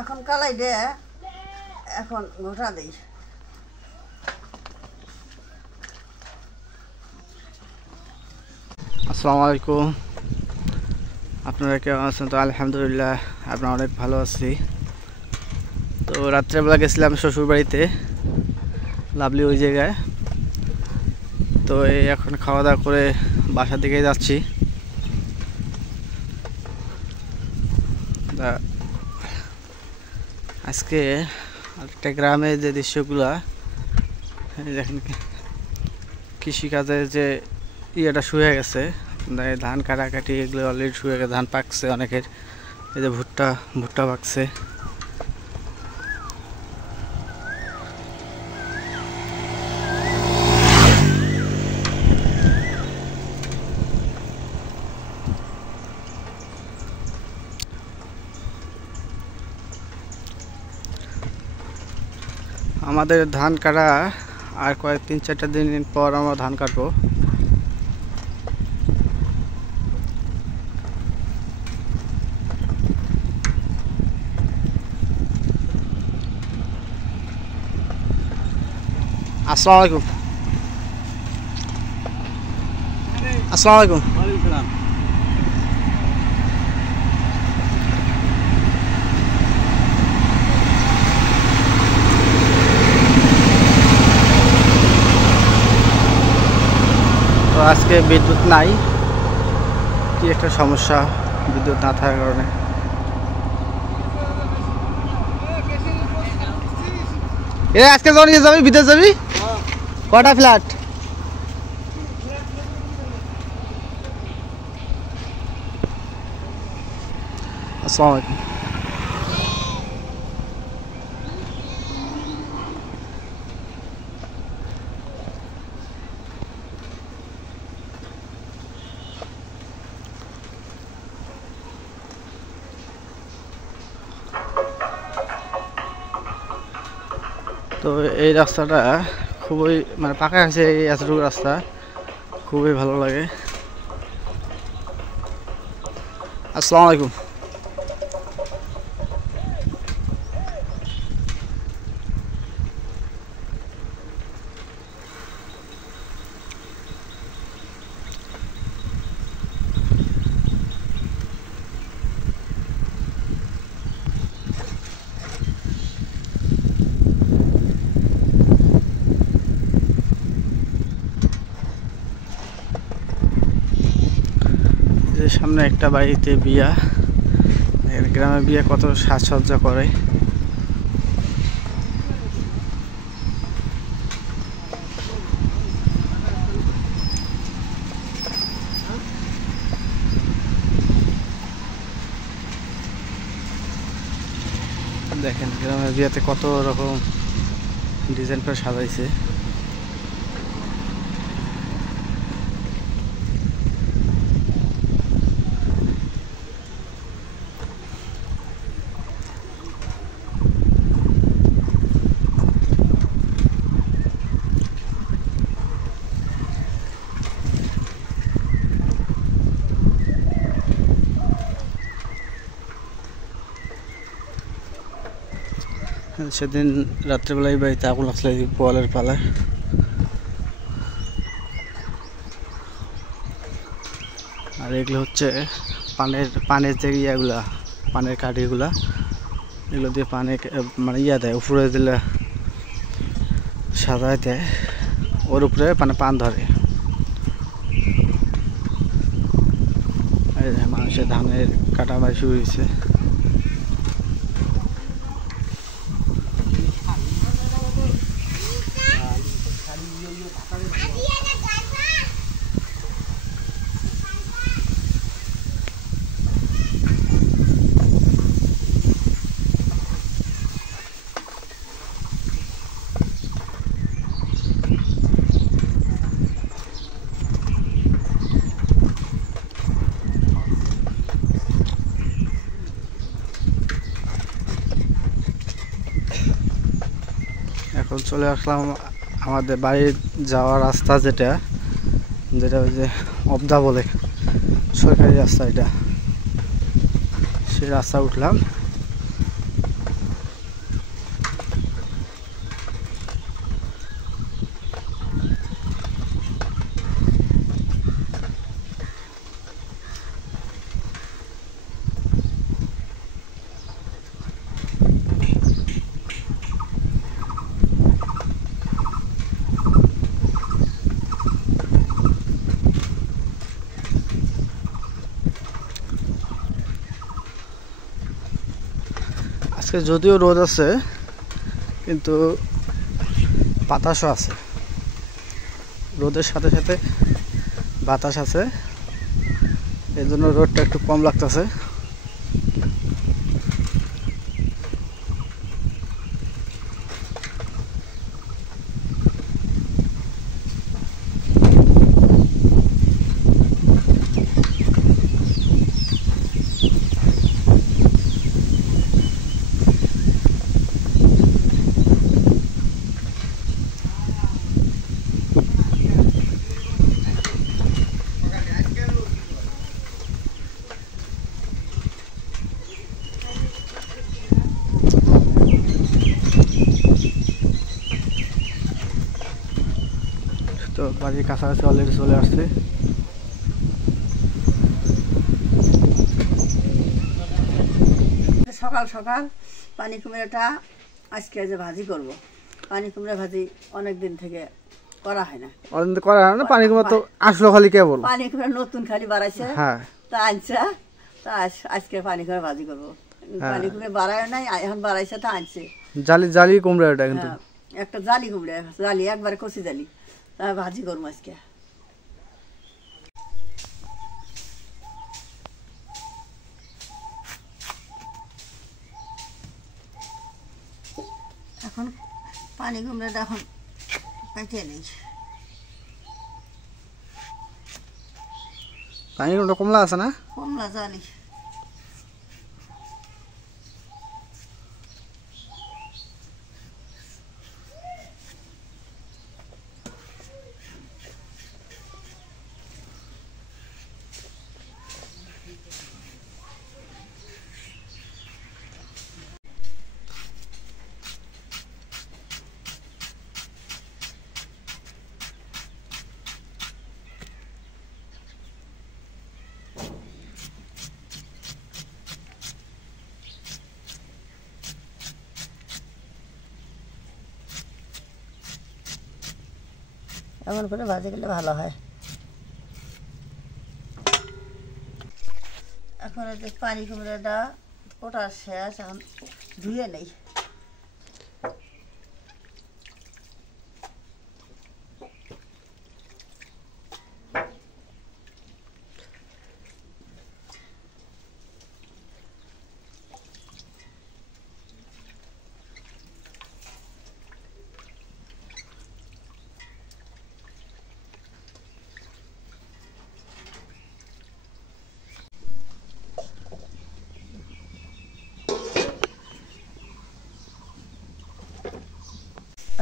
এখন কালাই দে এখন গোটা দেই। আসসালামু আলাইকুম, আপনারা কেমন আছেন? তো আলহামদুলিল্লাহ আমরা অনেক ভালো আছি। তো রাত্রেবেলা গেছিলাম শ্বশুর বাড়িতে, লাভলি ওই জায়গায়। তো এই এখন খাওয়া দাওয়া করে বাসার দিকে যাচ্ছি। আজকে একটা গ্রামে যে দৃশ্যগুলা দেখেন, কৃষিকাজের যে ইয়েটা শুয়ে গেছে, ধান কাটাকাটি এগুলো অলরেডি শুয়ে গেছে, ধান পাকছে অনেকের। এই যে ভুট্টা পাকছে। আমাদের ধান কাটা আর কয়েক 3-4 দিন পর আমরা ধান কাটবো। আসসালামু আলাইকুম। আসসালামু আলাইকুম। ওয়ালাইকুম সালাম। তো আজকে বিদ্যুৎ নাই, কি একটা সমস্যা বিদ্যুৎ না থাকার কারণে। আজকে যখন নিয়ে যাবি বিদেশ যাবি, কটা ফ্ল্যাট? আসসালামু আলাইকুম। তো এই রাস্তাটা খুবই মানে পাকা আছে, এই এতটুকু রাস্তা খুবই ভালো লাগে। আসসালামু আলাইকুম। সামনে একটা বাড়িতে বিয়া, গ্রামে বিয়ে কত সাজসজ্জা করে। দেখেন গ্রামের বিয়েতে কত রকম ডিজাইন করে সাজাইছে। সেদিন রাত্রেবেলায় বাড়িতে আগুন লাগছিল পোয়ালের পালা। আর এগুলো হচ্ছে পানের যে ইয়েগুলা, পানের কাঠিগুলা, এগুলো দিয়ে পানে মানে ইয়া দেয়, উপরে দিলে সাজায় দেয়, ওর উপরে পান ধরে। মানুষের ধানের কাটা বাড়ি শুরু হয়েছে। এখন চলে আসলাম আমাদের বাড়ির যাওয়ার রাস্তা, যেটা ওই যে অবদা বলে সরকারি রাস্তা, এটা সেই রাস্তা উঠলাম। আজকে যদিও রোদ আছে কিন্তু বাতাসও আছে, রোদের সাথে সাথে বাতাস আছে, এই জন্য রোদটা একটু কম লাগতেছে। তো বাড়ির কাছাকাছি অলরেডি চলে আসছে। সকাল সকাল পানি কুমড়াটা আজকে যে ভাজি করব। পানি কুমড়া ভাজি অনেক দিন থেকে করা হয় না। অনেক করা হয় না, পানি কুমড়া তো আসলো খালি কেবল। পানি কুমড়া নতুন খালি বাড়াইছে, হ্যাঁ তা আনছে, তা আজকে পানি কুমড়া ভাজি করব। পানি কুমড়া বাড়ায় নাই, এখন বাড়াইছে, তা আনছে। জালি জালি কুমড়া এটা কিন্তু। একটা জালি কুমড়া, জালি একবারে কচি জালি, তা ভাজি করবো আজকে। এখন পানি কুমড়াটা এখন কেটে নেই। পানি কুমড়া কমলা আছে না? কমলা জালি। এমন করে ভাজি করলে ভালো হয়। এখন এই যে পানি কুমড়াটা কোটা শেষ, এখন ধুয়ে নেই।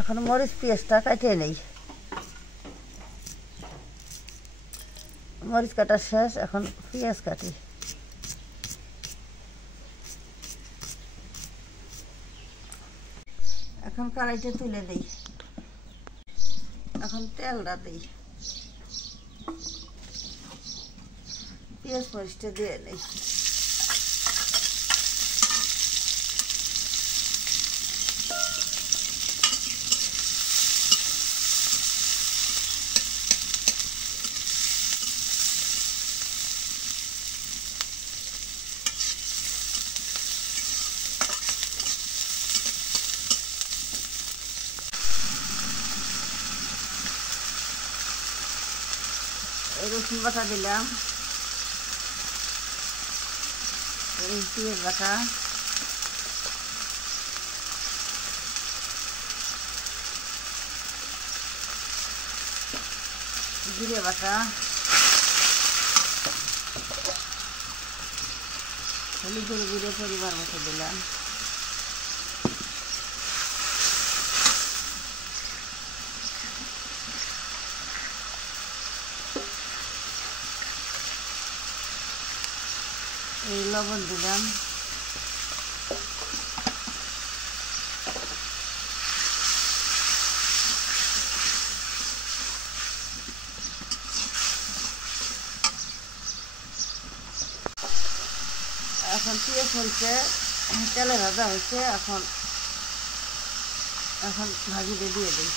এখন মরিচ পেঁয়াজটা কাটিয়ে নেই। মরিচ কাটা শেষ, এখন পেঁয়াজ কাটি। এখন কড়াইতে তুলে দিই, এখন তেলটা দিই, পেঁয়াজ মরিচটা দিয়ে নেই। রসুন বাটা দিলাম, পেঁয়াজ বাটা, জিরে বাটা, হলুদ গুঁড়ো পরিমাণ মতো দিলাম, এই লবণ দিলাম, এখন পেঁয়াজ হয়েছে, তেলে ভাজা হয়েছে, এখন ভাজিতে দিয়ে দিই।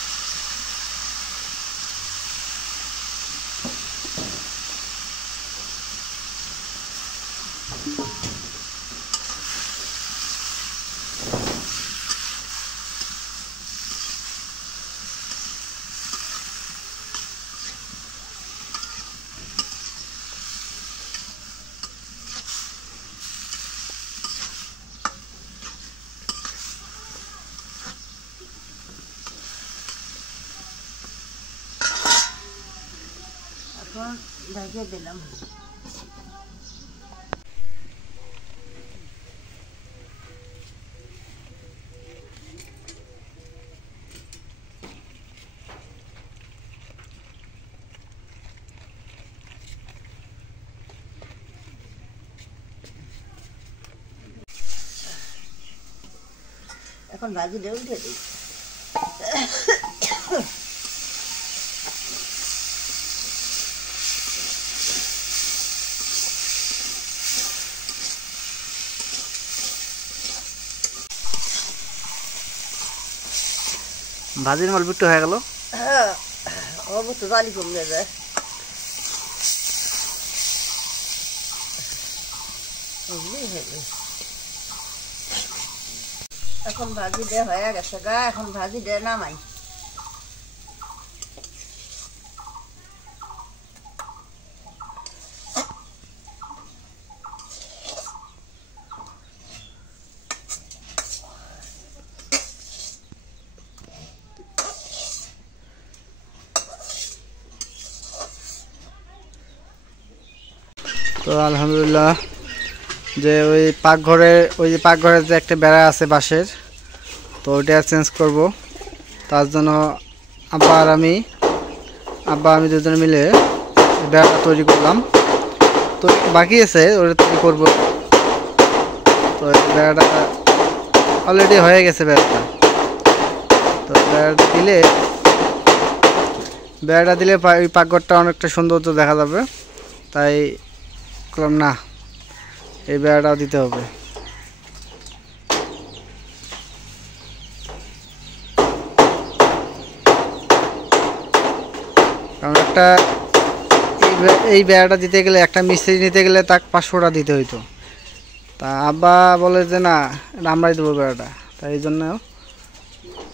ঢেকে দিলাম। এখন ভাজি দিয়ে উঠে দিই। ভাজির মাল বিক্রি হয়ে গেল। হ্যাঁ, অল্প তো জালি কমে যায়। এখন ভাজি দিয়ে হয়ে গেছে গা, এখন ভাজি দিয়ে নামাই। তো আলহামদুলিল্লাহ, যে ওই পাকঘরের যে একটা বেড়া আছে বাঁশের, তো ওইটা চেঞ্জ করব। তার জন্য আব্বা আমি দুজনে মিলে বেড়াটা তৈরি করলাম। তো বাকি আছে ওটা তৈরি করব। তো বেড়াটা অলরেডি হয়ে গেছে বেড়াটা। তো বেড়াটা দিলে ওই পাকঘরটা অনেকটা সৌন্দর্য দেখা যাবে। তাই করলাম না, এই বেড়াটাও দিতে হবে। কারণ এই বেড়াটা দিতে গেলে, একটা মিস্ত্রি নিতে গেলে তাকে 500 টাকা দিতে হইতো। তা আব্বা বলে যে না, আমরাই দেবো বেড়াটা। তাই এই জন্য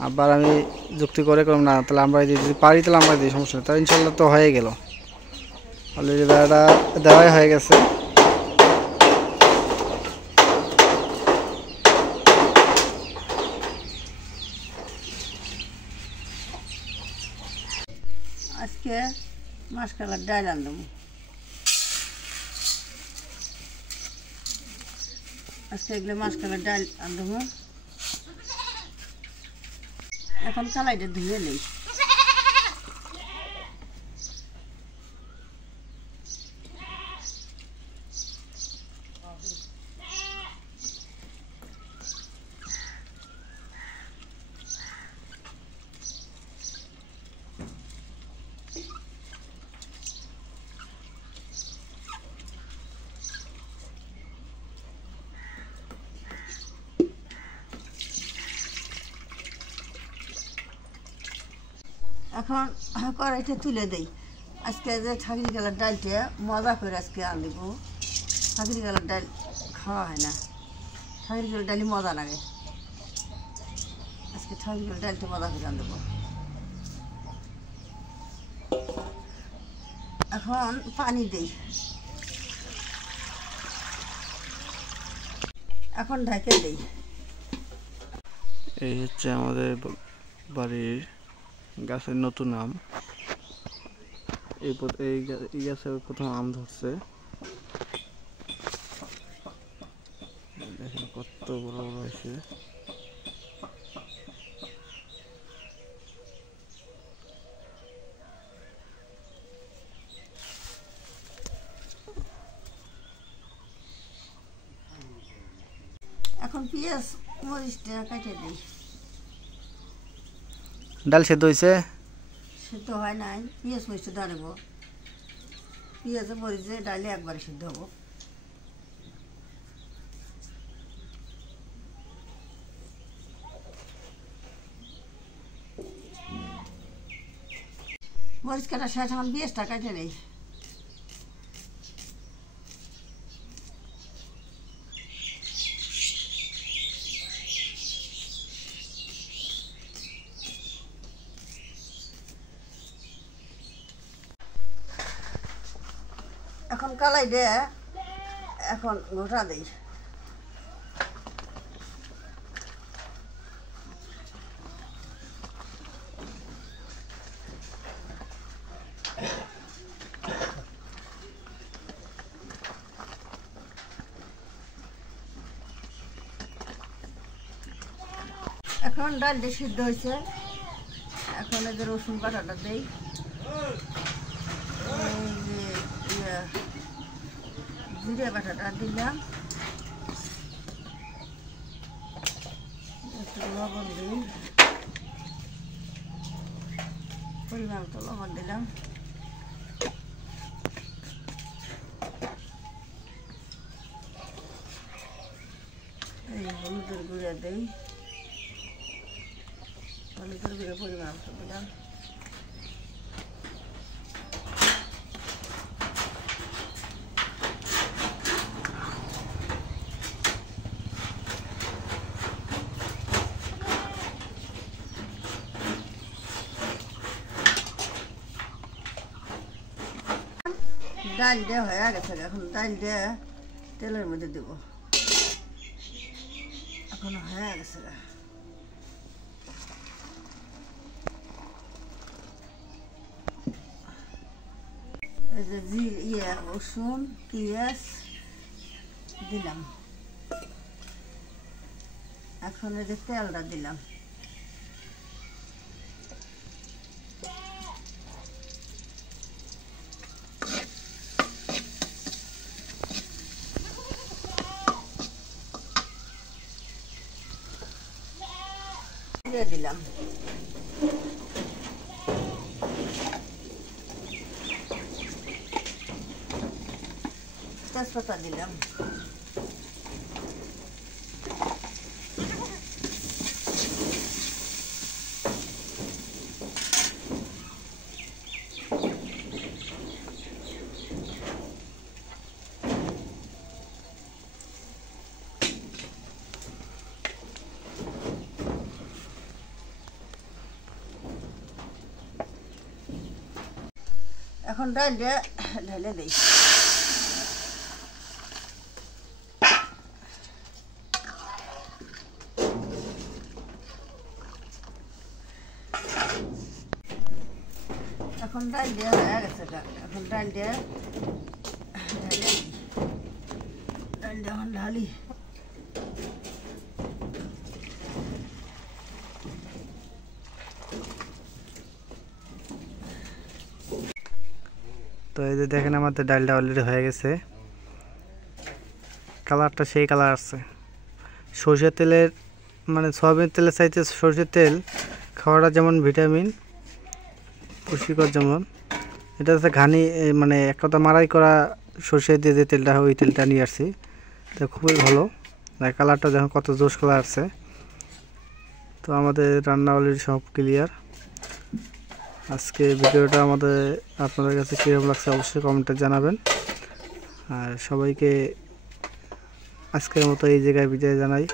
আব্বার আমি যুক্তি করে করলাম না, তাহলে আমরাই দিই, যদি পারি তাহলে আমরাই দিই, সমস্যা নেই। তাই ইনশাল্লাহ তো হয়ে গেল, অলরেডি বেড়াটা দেওয়াই হয়ে গেছে। আজকে মাছকালার ডাল আনলাম। আজকে এগুলো মাছকালার ডাল আনলাম। এখন কালাইটা ধুয়ে নেই। এখন কড়াইটা তুলে দেই। আজকে যে ঠাকুরি কালার ডালটা মজা করে আজকে আনব। ঠাকুরি কালার ডাল খাওয়া হয় না, ঠাকুরি কালার ডালই মজা লাগে। আজকে ঠাকুরি কালার ডালটা মজা করে আনব। এখন পানি দেই। এখন ঢেকে দেই। এই হচ্ছে আমাদের বাড়ির গাছের নতুন আম। এই গাছে প্রথম আম ধরছে, দেখেন কত বড় বড় হয়েছে। এখন পেঁয়াজ মরিচটা কেটে দিই। ডাল সেদ্ধ হয়েছে? সেদ্ধ হয় নাই, পেঁয়াজ মরিচটা দাঁড়াবো। পেঁয়াজে মরিচে ডালে একবারে সিদ্ধ হবো। মরিচ কাটা শেষ, এখন পেঁয়াজটা কেটে নেই। এখন কালাই দে, এখন গোটা দেই। এখন ডালটা সিদ্ধ হয়েছে, এখন এই যে রসুন বাটাটা দেই, এই যে জিরে বাটাটা দিলাম, একটু লবণ দিই, পরিমাণ মতো লবণ দিলাম, এই হলুদের গুঁড়া দিই, হলুদের গুঁড়া পরিমাণ মতো দিলাম, ডাল দেওয়া হয়ে গেছে, এখন ডাল দিয়ে তেলের মধ্যে দেব, এখন হয়ে গেছে। এই যে রসুন পেঁয়াজ দিলাম, এখন এই যে তেলটা দিলাম, দিয়ে দিলাম, তেজপাতা দিলাম, এখন ডাল দিয়ে ঢেলে দিই, এখন ডাল দিয়ে হয়ে গেছে, এখন ডাল দিয়ে ঢেলে দিই, ডাল দিয়ে এখন ঢালি, তো এই যে দেখেন আমাদের ডালটা অলরেডি হয়ে গেছে, কালারটা সেই কালার আসছে। সরষের তেলের মানে সয়াবিন তেলের চাইতে সরষের তেল খাওয়াটা যেমন ভিটামিন পুষ্টিকর, যেমন এটা হচ্ছে ঘানি, মানে এক কথা মারাই করা সরষে দিয়ে যে তেলটা হয় ওই তেলটা নিয়ে আসছি, তো খুবই ভালো। কালারটা দেখুন কত জোশ কালার আসছে। তো আমাদের রান্না অলরেডি সব ক্লিয়ার। আজকে ভিডিওটা আপনাদের কাছে কীরকম লাগছে অবশ্যই কমেন্টে জানাবেন। আর সবাইকে আজকের মতো এই জায়গায় বিদায় জানাই,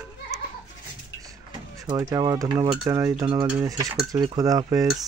সবাইকে আবার ধন্যবাদ জানিয়ে শেষ করতে। খোদা হাফেজ।